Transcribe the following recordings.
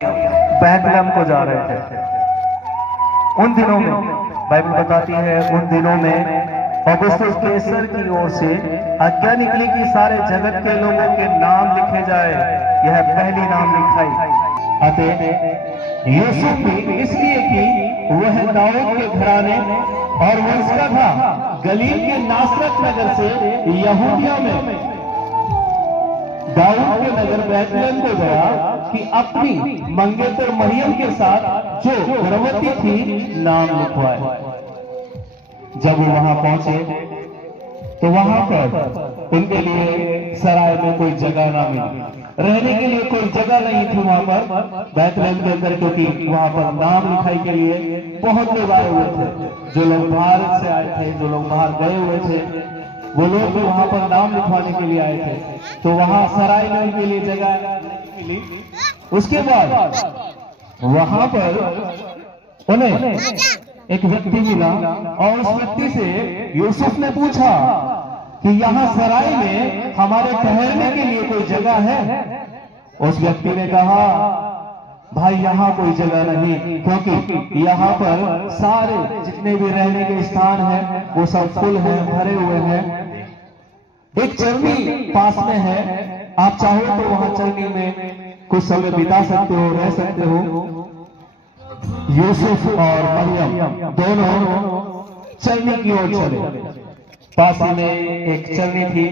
Bethlehem को जा रहे थे। उन दिनों में बाइबल बताती है, उन दिनों में औगुस्तुस कैसर की ओर से आज्ञा निकली कि सारे जगत के लोगों के नाम लिखे जाए। यह पहली नाम लिखाई अतः यूसुफ भी इसलिए कि वह दाऊद के घराने और वंश का था। गलील के नासरत नगर से यहूदिया में दाऊद के नगर बेथलेहम को गया कि अपनी मंगेतर मरियम के साथ जो गर्भवती थी नाम लिखवाए। जब वो वहां पहुंचे तो वहां पर उनके लिए सराय में कोई जगह ना मिली, रहने के लिए कोई जगह नहीं थी वहां पर बेथलेहम के अंदर, क्योंकि वहां पर नाम लिखाई के लिए बहुत लोग आए हुए थे। जो लोग भारत से आए थे, जो लोग बाहर गए हुए थे, वो लोग भी वहां पर नाम लिखवाने के लिए आए थे। तो वहां सराय में उनके लिए जगह मिली। उसके बाद वहां पर उन्हें एक व्यक्ति मिला और उस व्यक्ति से यूसुफ ने पूछा कि यहाँ सराय में हमारे ठहरने के लिए कोई जगह है। उस व्यक्ति ने कहा, भाई यहाँ कोई जगह नहीं, क्योंकि यहाँ पर सारे जितने भी रहने के स्थान हैं वो सब फुल हैं, भरे हुए हैं। एक चरनी पास में है, आप चाहो तो वहां चरनी में कुछ समय बिता सकते हो, रह सकते हो। यूसुफ और मरियम दोनों चरनी की ओर चले। पास में एक चरनी थी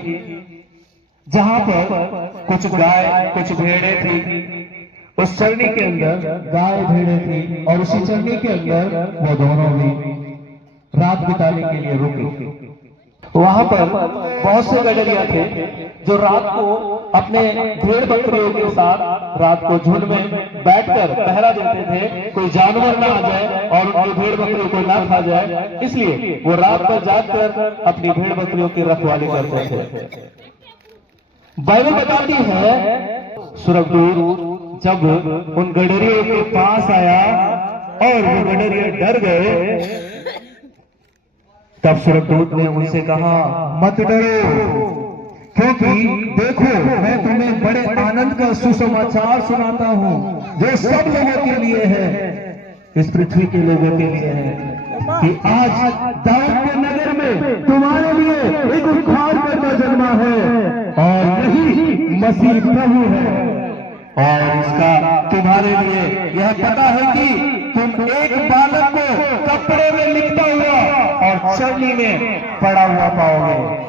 जहां पर कुछ गाय कुछ भेड़ें थी। उस चरनी के अंदर गाय भेड़ें थी और उसी चरनी के अंदर वो दोनों भी रात बिताने के लिए रुके। वहां पर बहुत से गडरिया थे जो रात को अपने भेड़ बकरियों के साथ रात को झुंड में बैठकर पहरा देते थे, कोई जानवर ना आ जाए और उनकी भेड़ बकरियों को ना खा जाए, इसलिए वो रात पर जाकर अपनी भेड़ बकरियों की रखवाली करते थे। बाइबल बताती है स्वर्गदूत जब उन गडरियों के पास आया और वो गडरिया डर गए, तब स्वर्गदूत ने उनसे कहा, मत डरो, क्योंकि देखो मैं तुम्हें बड़े आनंद का सुसमाचार सुनाता हूँ जो सब लोगों के लिए है, इस पृथ्वी के लोगों के लिए है, कि आज दाऊद के नगर में तुम्हारे लिए एक उद्धारकर्ता जन्मा है और यही मसीह प्रभु है। और इसका तुम्हारे लिए यह पता है कि तुम एक बालक को कपड़े में लिपटा हुआ और चरनी में पड़ा हुआ पाओगे।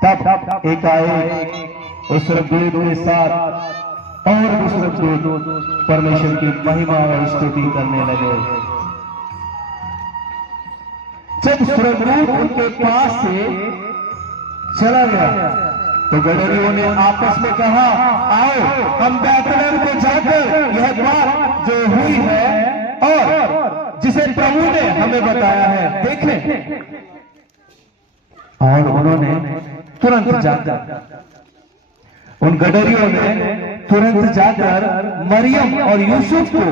तब एकाएक उस स्वर्गदूत के साथ और उस स्वर्गदूत परमेश्वर की महिमा और स्तुति करने लगे। जब स्वर्गदूत उनके पास से चला गया तो गडरियों ने आपस में कहा, आओ हम बेथलेहम को जाकर यह बात जो हुई है और जिसे प्रभु ने हमें बताया है देख लें। और उन्होंने तुरंत जाकर उन गडरियों ने तुरंत जाकर मरियम और यूसुफ को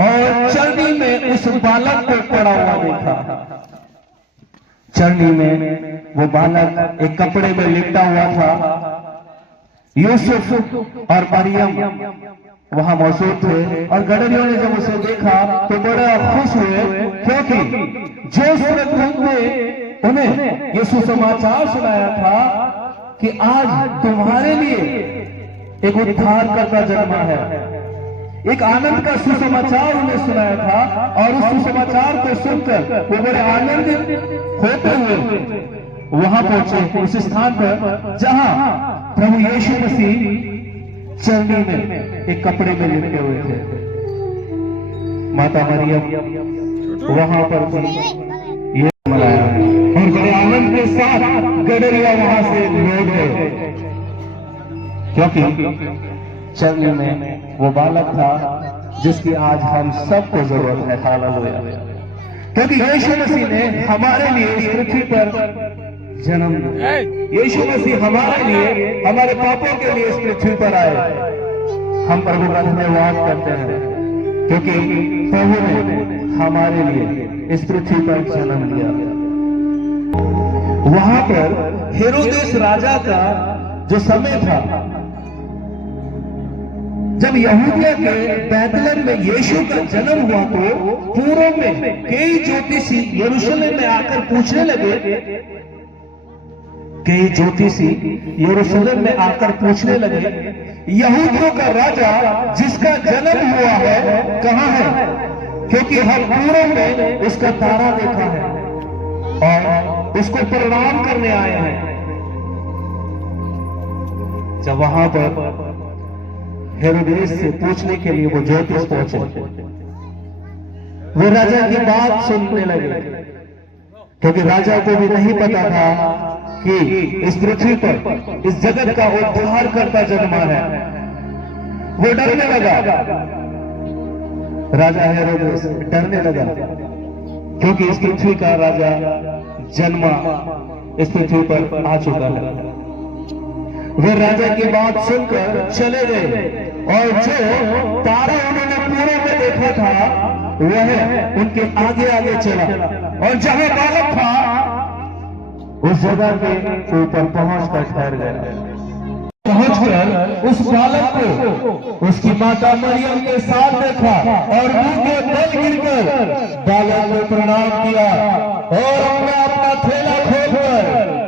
और चरनी में उस बालक को पड़ा हुआ देखा। चरनी में वो बालक एक कपड़े में लिपटा हुआ था। यूसुफ और मरियम वहां मौजूद थे और गडरियों ने जब उसे देखा तो बड़ा खुश हुए, क्योंकि जो स्वर्गदूत ने उन्हें ये सुसमाचार सुनाया था कि आज तुम्हारे लिए एक उद्धारकर्ता जन्मा है, एक आनंद का सुसमाचार उन्हें सुनाया था। और उस सुसमाचार को सुनकर वो बड़े आनंदित होते हुए वहां पहुंचे, उस स्थान पर जहां प्रभु यीशु मसीह चरनी में एक कपड़े में लिपटे हुए थे। माता मरियम वहां पर थी। ये मनाया और बड़े आनंद के साथ गडरिया वहां से लौट गए, क्योंकि चरनी में वो बालक था जिसकी आज हम सबको जरूरत है। हालेलुया। क्योंकि यीशु मसीह ने हमारे लिए इस पृथ्वी पर जन्म लिया। यीशु मसीह हमारे लिए, हमारे पापों के लिए इस पृथ्वी पर आए। हम प्रभु का धन्यवाद करते हैं, क्योंकि प्रभु ने हमारे लिए इस पृथ्वी पर जन्म लिया। वहां पर हेरोदेस राजा का जो समय था जब यहूदिया के बैतलहम में यीशु का जन्म हुआ तो पूर्व में कई ज्योतिषी यरूशलेम में आकर पूछने लगे, कई ज्योतिषी यरूशलेम में आकर पूछने लगे, यहूदियों का राजा जिसका जन्म हुआ है कहाँ है? क्योंकि हम पूर्व में उसका तारा देखा है और उसको प्रणाम करने आए हैं। जब वहां पर हेरोदेस से पूछने के लिए वो ज्योतिष पहुंचे, वो राजा की बात सुनने लगे, क्योंकि राजा को भी नहीं पता था कि इस पृथ्वी पर इस जगत का उद्धार करता जन्मा है। वो डरने लगा, राजा हेरोदेस डरने लगा, क्योंकि इस पृथ्वी का राजा जन्मा इस पृथ्वी पर आ चुका है। वे राजा की बात सुनकर चले गए और जो तारा उन्होंने पूर्व में देखा था वह उनके आगे आगे चला और जहां बालक था उस जगह के ऊपर पहुंचकर ठहर गया। पहुंचकर उस बालक को उसकी माता मरियम के साथ देखा और मुंह के बल गिरकर बालक को प्रणाम किया और अपना थैला खोलकर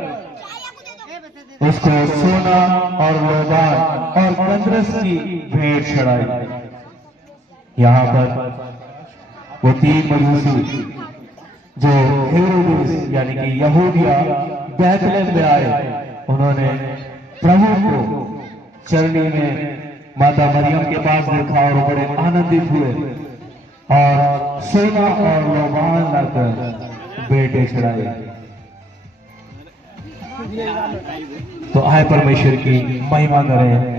उसको सोना और लोबान और गंधरस की भेंट चढ़ाई। यहाँ पर वो 3 मजूसी जो हेरोदेस यानी कि यहूदिया बैतलहम में आए, उन्होंने प्रभु को चरनी में माता मरियम के पास देखा और बड़े आनंदित हुए और सोना और लोबान लाकर बेटे चढ़ाए। तो आए परमेश्वर की महिमा करें।